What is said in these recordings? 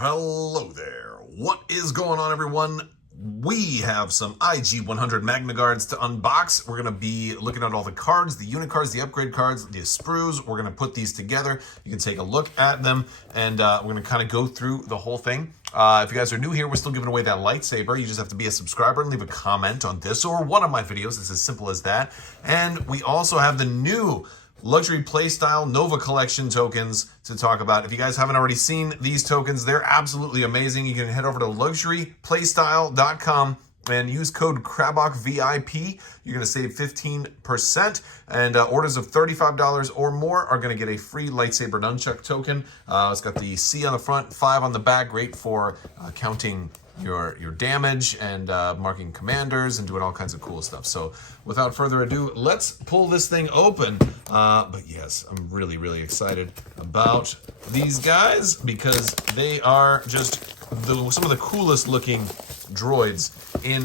Hello there. What is going on, everyone? We have some IG-100 Magna Guards to unbox. We're going to be looking at all the cards, the unit cards, the upgrade cards, the sprues. We're going to put these together. You can take a look at them, and we're going to kind of go through the whole thing. If you guys are new here, we're still giving away that lightsaber. You just have to be a subscriber and leave a comment on this or one of my videos. It's as simple as that. And we also have the new Luxury Playstyle Nova Collection tokens to talk about. If you guys haven't already seen these tokens, they're absolutely amazing. You can head over to luxuryplaystyle.com and use code Crabbok VIP. You're going to save 15%, and orders of $35 or more are going to get a free lightsaber nunchuck token. It's got the C on the front, 5 on the back, great for counting your damage and marking commanders and doing all kinds of cool stuff. So without further ado, let's pull this thing open. But yes, I'm really excited about these guys because they are just some of the coolest looking droids in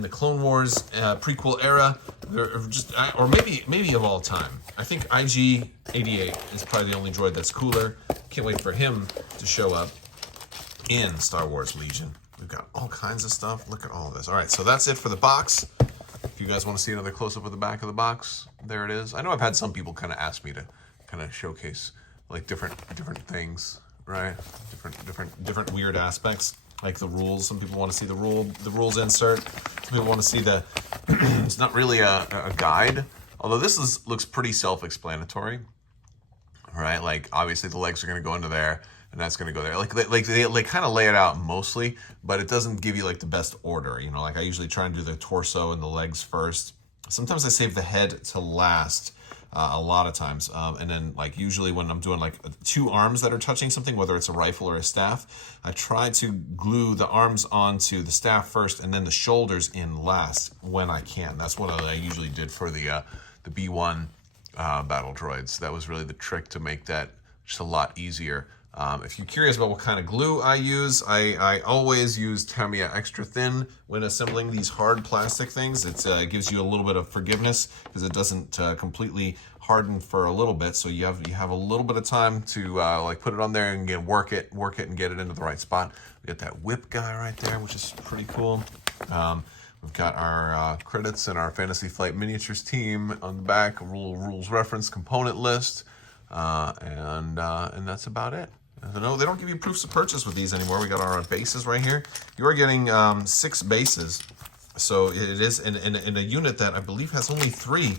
the Clone Wars prequel era, or maybe of all time. I think IG-88 is probably the only droid that's cooler. Can't wait for him to show up in Star Wars Legion. We've got all kinds of stuff. Look at all of this. All right, so that's it for the box. If you guys want to see another close-up of the back of the box, there it is. I know I've had some people kind of ask me to kind of showcase like different things, right? Different weird aspects, like the rules. Some people want to see the rules insert. Some people want to see the. It's not really a guide, although this looks pretty self-explanatory, right? Like obviously the legs are going to go into there, and that's going to go there. Like they kind of lay it out mostly, but it doesn't give you like the best order. You know, like I usually try and do the torso and the legs first. Sometimes I save the head to last. A lot of times, and then like usually when I'm doing like 2 arms that are touching something, whether it's a rifle or a staff, I try to glue the arms onto the staff first and then the shoulders in last when I can. That's what I usually did for the B1 battle droids. That was really the trick to make that just a lot easier. If you're curious about what kind of glue I use, I always use Tamiya Extra Thin when assembling these hard plastic things. It gives you a little bit of forgiveness because it doesn't completely harden for a little bit. So you have a little bit of time to like put it on there and again work it and get it into the right spot. We got that whip guy right there, which is pretty cool. We've got our credits and our Fantasy Flight Miniatures team on the back, rules reference component list, and that's about it. No, they don't give you proofs of purchase with these anymore. We got our bases right here. You are getting 6 bases, so it is in a unit that I believe has only 3.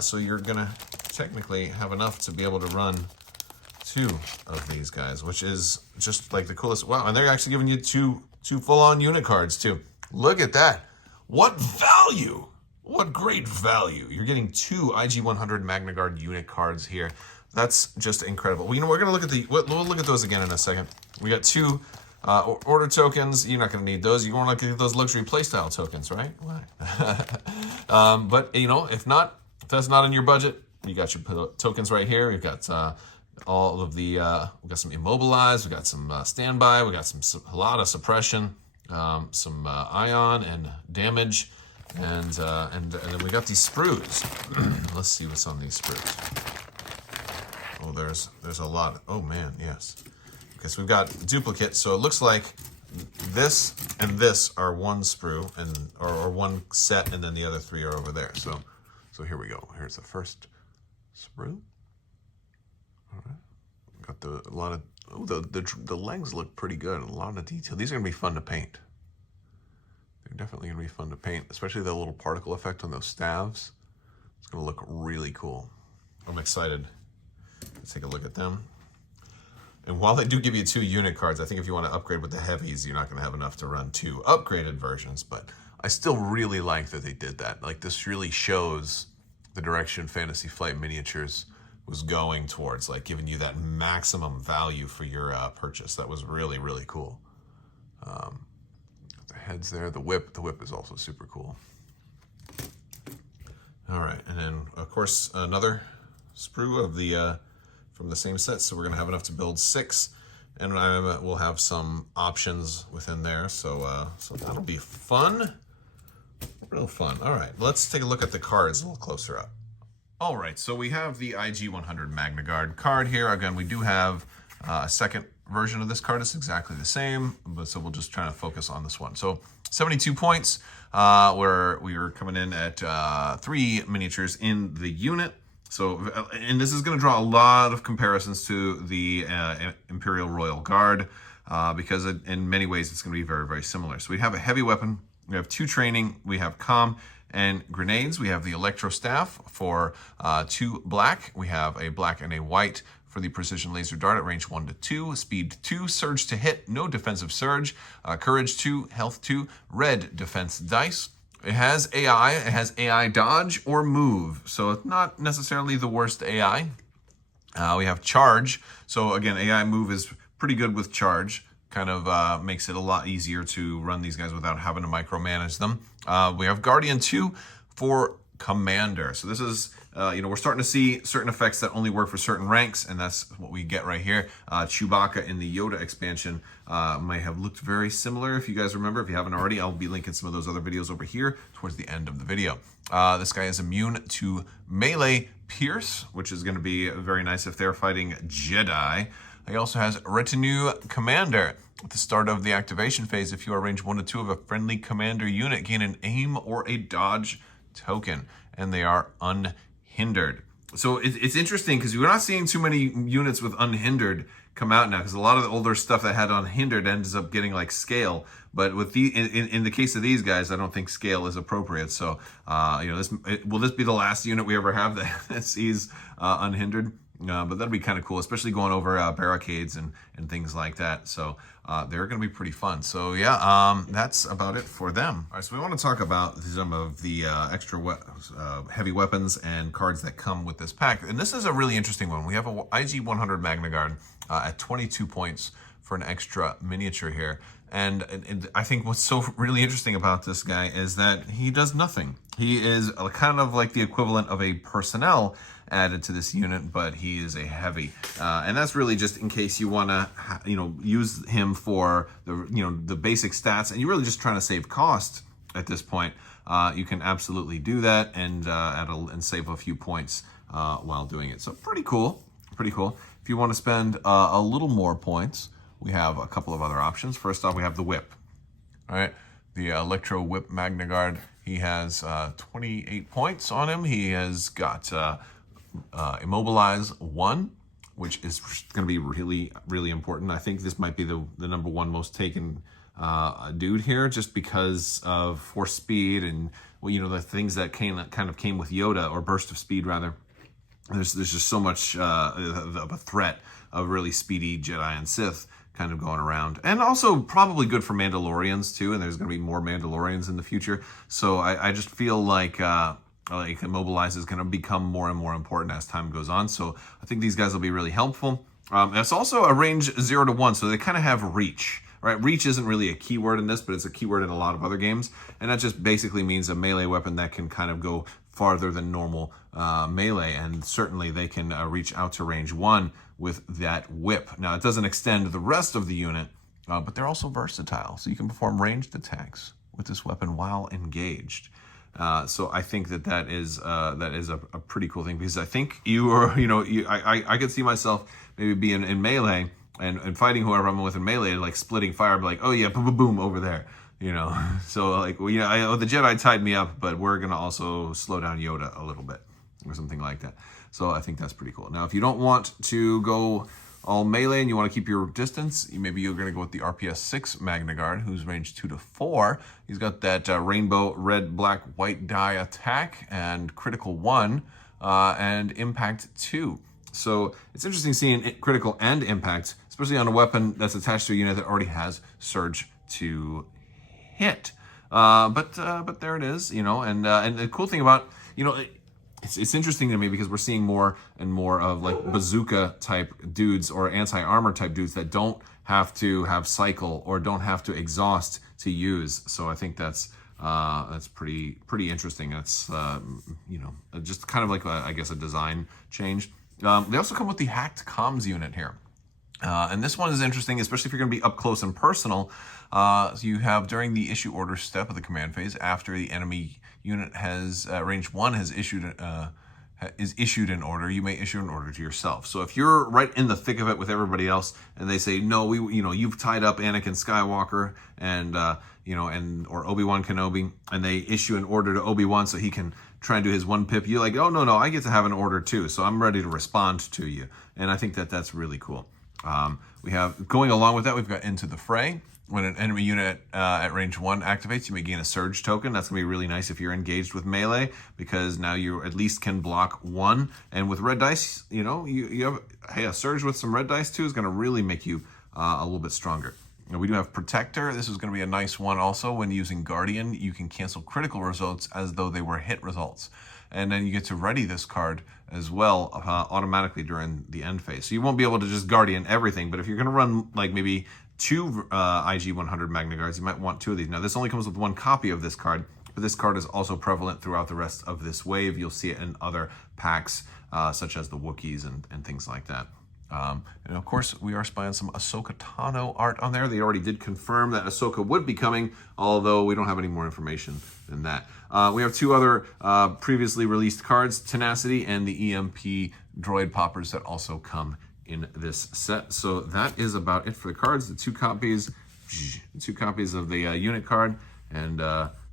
So you're gonna technically have enough to be able to run 2 of these guys, which is just like the coolest. Wow, and they're actually giving you two full-on unit cards too. Look at that! What value! What great value! You're getting 2 IG-100 Magna Guard unit cards here. That's just incredible. Well, you know, we're gonna look at we'll look at those again in a second. We got 2 order tokens. You're not gonna need those. You want to get those luxury playstyle tokens, right? But you know, if that's not in your budget, you got your tokens right here. We've got all of the. We got some immobilized. We got some standby. We got a lot of suppression, some ion and damage, and then we got these sprues. Let's see what's on these sprues. Oh, there's a lot. Oh man, yes. Okay, so we've got duplicate. So it looks like this and this are one sprue or one set, and then the other 3 are over there. So here we go. Here's the first sprue. All right. Got the legs look pretty good. A lot of detail. These are gonna be fun to paint. They're definitely gonna be fun to paint, especially the little particle effect on those staves. It's gonna look really cool. I'm excited. Let's take a look at them. And while they do give you 2 unit cards, I think if you want to upgrade with the heavies, you're not going to have enough to run 2 upgraded versions. But I still really like that they did that. Like, this really shows the direction Fantasy Flight Miniatures was going towards, like giving you that maximum value for your purchase. That was really cool. The heads there, the whip is also super cool. All right, and then of course another sprue of the from the same set, so we're gonna have enough to build 6, and we'll have some options within there. So that'll be fun, real fun. All right, let's take a look at the cards a little closer up. All right, so we have the IG-100 Magna Guard card here. Again, we do have a second version of this card is exactly the same, but so we'll just try to focus on this one. So 72 points, where we were coming in at 3 miniatures in the unit. So, and this is going to draw a lot of comparisons to the Imperial Royal Guard, because in many ways it's going to be very, very similar. So we have a heavy weapon, we have 2 training, we have comm and grenades. We have the Electro Staff for 2 black. We have a black and a white for the Precision Laser Dart at range 1 to 2, speed 2, surge to hit, no defensive surge, courage 2, health 2, red defense dice. It has AI, it has AI dodge or move, so it's not necessarily the worst AI. We have charge, so again, AI move is pretty good with charge, kind of makes it a lot easier to run these guys without having to micromanage them. We have Guardian 2 for Commander, so this is, we're starting to see certain effects that only work for certain ranks, and that's what we get right here. Chewbacca in the Yoda expansion might have looked very similar. If you guys remember, if you haven't already, I'll be linking some of those other videos over here towards the end of the video. This guy is immune to melee pierce, which is going to be very nice if they're fighting Jedi. He also has Retinue Commander. At the start of the activation phase, if you are range 1 to 2 of a friendly commander unit, gain an aim or a dodge token, and they are unhindered. So it's interesting because we're not seeing too many units with unhindered come out now, because a lot of the older stuff that had unhindered ends up getting like scale. But with the in the case of these guys, I don't think scale is appropriate. So will this be the last unit we ever have that sees unhindered? But that'd be kind of cool, especially going over barricades and things like that. So they're going to be pretty fun. So yeah, that's about it for them. All right, so we want to talk about some of the extra heavy weapons and cards that come with this pack. And this is a really interesting one. We have a IG-100 Magna Guard at 22 points for an extra miniature here. And I think what's so really interesting about this guy is that he does nothing. He is kind of like the equivalent of a personnel added to this unit, but he is a heavy, and that's really just in case you want to, use him for the basic stats, and you're really just trying to save cost at this point. You can absolutely do that and and save a few points while doing it. So pretty cool, pretty cool. If you want to spend a little more points, we have a couple of other options. First off, we have the whip. All right, the Electro Whip Magna Guard. He has 28 points on him. He has got Immobilize 1, which is going to be really, really important. I think this might be the number 1 most taken dude here, just because of force speed and the things that kind of came with Yoda, or burst of speed rather. There's just so much of a threat of really speedy Jedi and Sith kind of going around, and also probably good for Mandalorians too. And there's going to be more Mandalorians in the future, so I just feel like Immobilize is going to become more and more important as time goes on. So I think these guys will be really helpful. It's also a range 0 to 1, so they kind of have reach. Right, reach isn't really a keyword in this, but it's a keyword in a lot of other games, and that just basically means a melee weapon that can kind of go farther than normal melee, and certainly they can reach out to range 1 with that whip. Now, it doesn't extend the rest of the unit, but they're also versatile, so you can perform ranged attacks with this weapon while engaged. So I think that is a pretty cool thing, because I think I could see myself maybe being in melee and fighting whoever I'm with in melee, like splitting fire, be like, oh yeah, boom, boom, boom, over there, So like, the Jedi tied me up, but we're gonna also slow down Yoda a little bit, or something like that. So I think that's pretty cool. Now, if you don't want to go all melee and you want to keep your distance, maybe you're going to go with the RPS 6 Magna Guard, who's range 2 to 4. He's got that rainbow red, black, white die attack and critical 1 and impact 2. So it's interesting seeing critical and impact, especially on a weapon that's attached to a unit that already has surge to hit. But there it is, and the cool thing about, it's interesting to me because we're seeing more and more of like bazooka type dudes or anti-armor type dudes that don't have to have cycle or don't have to exhaust to use. So I think that's pretty interesting. That's just kind of like I guess a design change. They also come with the hacked comms unit here. And this one is interesting, especially if you're going to be up close and personal. So you have during the issue order step of the command phase, after the enemy unit has range 1 has issued is issued an order, you may issue an order to yourself. So if you're right in the thick of it with everybody else, and they say, no, you've tied up Anakin Skywalker and or Obi-Wan Kenobi, and they issue an order to Obi-Wan so he can try and do his one pip, you're like, oh no, I get to have an order too, so I'm ready to respond to you. And I think that that's really cool. We have, going along with that, we've got Into the Fray. When an enemy unit at range 1 activates, you may gain a surge token. That's going to be really nice if you're engaged with melee, because now you at least can block 1. And with red dice, you have, hey, a surge with some red dice too is going to really make you a little bit stronger. Now, we do have Protector. This is going to be a nice one also. When using Guardian, you can cancel critical results as though they were hit results. And then you get to ready this card as well automatically during the end phase. So you won't be able to just Guardian everything, but if you're going to run like maybe 2 IG-100 Magna Guards, you might want 2 of these. Now, this only comes with 1 copy of this card, but this card is also prevalent throughout the rest of this wave. You'll see it in other packs, such as the Wookiees and things like that. And of course, we are spying some Ahsoka Tano art on there. They already did confirm that Ahsoka would be coming, although we don't have any more information than that. We have 2 other previously released cards, Tenacity and the EMP Droid Poppers, that also come in this set. So that is about it for the cards. The 2 copies of the unit card, and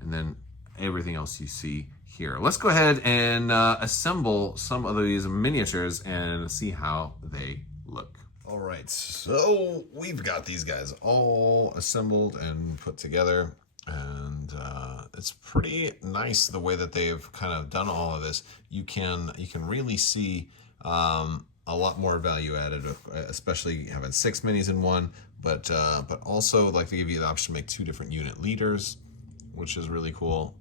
then everything else you see here. Let's go ahead and assemble some of these miniatures and see how they look. All right, so we've got these guys all assembled and put together, and it's pretty nice the way that they've kind of done all of this. You can really see a lot more value added, especially having 6 minis in one, but also like to give you the option to make 2 different unit leaders, which is really cool,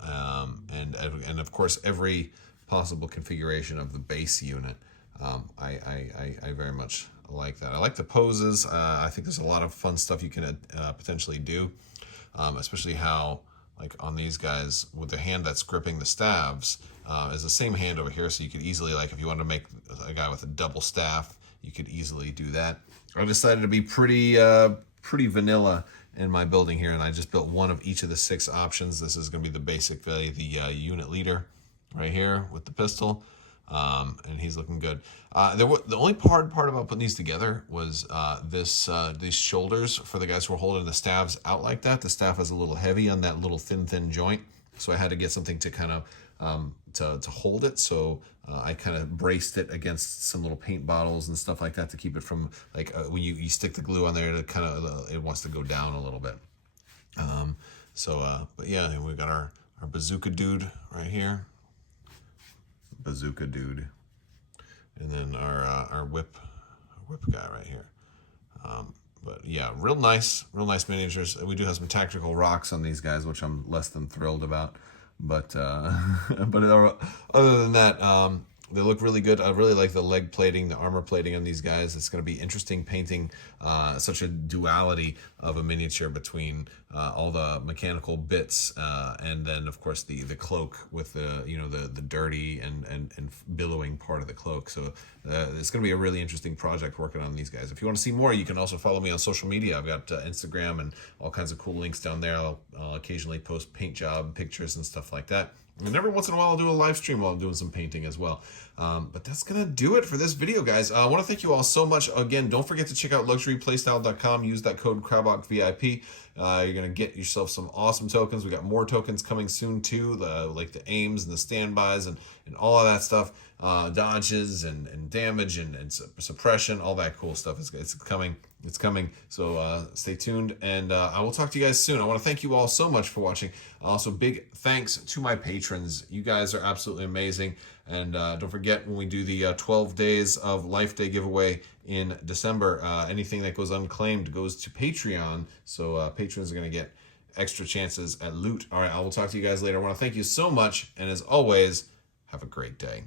and of course every possible configuration of the base unit. I very much like that. I like the poses. I think there's a lot of fun stuff you can potentially do, especially how, like on these guys, with the hand that's gripping the staves is the same hand over here, so you could easily, like if you wanted to make a guy with a double staff, you could easily do that. I decided to be pretty vanilla in my building here, and I just built 1 of each of the 6 options. This is going to be the basic value, the unit leader right here with the pistol, and he's looking good. The only hard part about putting these together was these shoulders for the guys who are holding the staves out like that. The staff is a little heavy on that little thin joint, so I had to get something to kind of to hold it. So I kind of braced it against some little paint bottles and stuff like that to keep it from, like when you stick the glue on there, it kind of it wants to go down a little bit. But yeah, we've got our bazooka dude right here, bazooka dude, and then our whip guy right here. But yeah, real nice miniatures. We do have some tactical rocks on these guys, which I'm less than thrilled about. But other than that, they look really good. I really like the leg plating, the armor plating on these guys. It's going to be interesting painting such a duality of a miniature between all the mechanical bits and then of course the cloak with the dirty and billowing part of the cloak. So it's going to be a really interesting project working on these guys. If you want to see more, you can also follow me on social media. I've got Instagram and all kinds of cool links down there. I'll occasionally post paint job pictures and stuff like that. And every once in a while I'll do a live stream while I'm doing some painting as well. But that's going to do it for this video, guys. I want to thank you all so much. Again, don't forget to check out luxuryplaystyle.com. Use that code Crabbok VIP. You're going to get yourself some awesome tokens. We got more tokens coming soon too, like the aims and the standbys and all of that stuff. Dodges and damage and suppression, all that cool stuff. It's coming. It's coming. So stay tuned, and I will talk to you guys soon. I want to thank you all so much for watching. Also, big thanks to my patrons. You guys are absolutely amazing. And don't forget, when we do the 12 days of Life Day giveaway in December, anything that goes unclaimed goes to Patreon. So patrons are going to get extra chances at loot. All right, I will talk to you guys later. I want to thank you so much. And as always, have a great day.